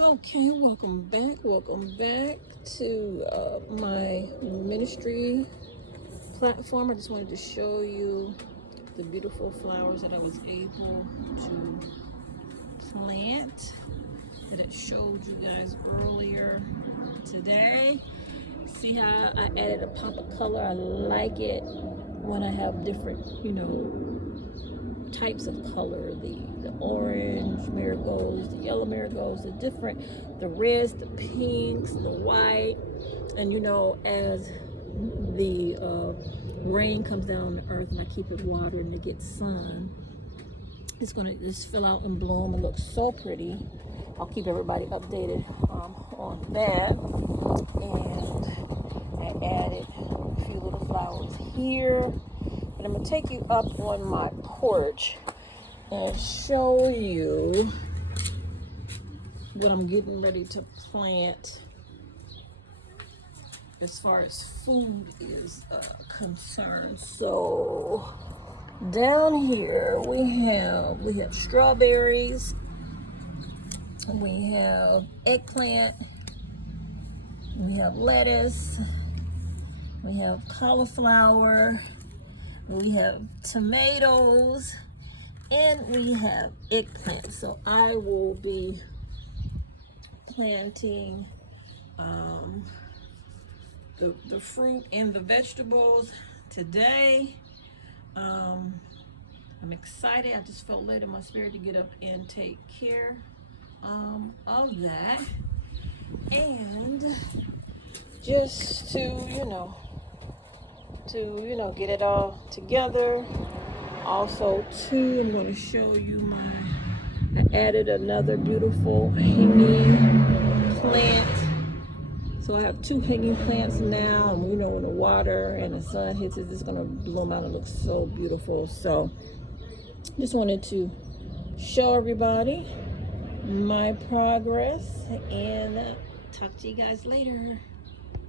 Okay, welcome back to my ministry platform. I just wanted to show you the beautiful flowers that I was able to plant that I showed you guys earlier today. See how I added a pop of color? I like it when I have different, types of color, the orange marigolds, the yellow marigolds, the reds, the pinks, the white. And as the rain comes down on the earth and I keep it watered and it gets sun, it's gonna just fill out and bloom and look so pretty. I'll keep everybody updated on that. And I added a few little flowers here. And I'm gonna take you up on my porch and show you what I'm getting ready to plant as far as food is concerned. So down here we have strawberries, we have eggplant, we have lettuce, we have cauliflower, we have tomatoes, and we have eggplant. So I will be planting the fruit and the vegetables today. I'm excited. I just felt led in my spirit to get up and take care of that, and just to get it all together. Also too, I'm going to show you I added another beautiful hanging plant. So I have two hanging plants now, and when the water and the sun hits it, it's going to bloom out and look so beautiful. So just wanted to show everybody my progress, and talk to you guys later.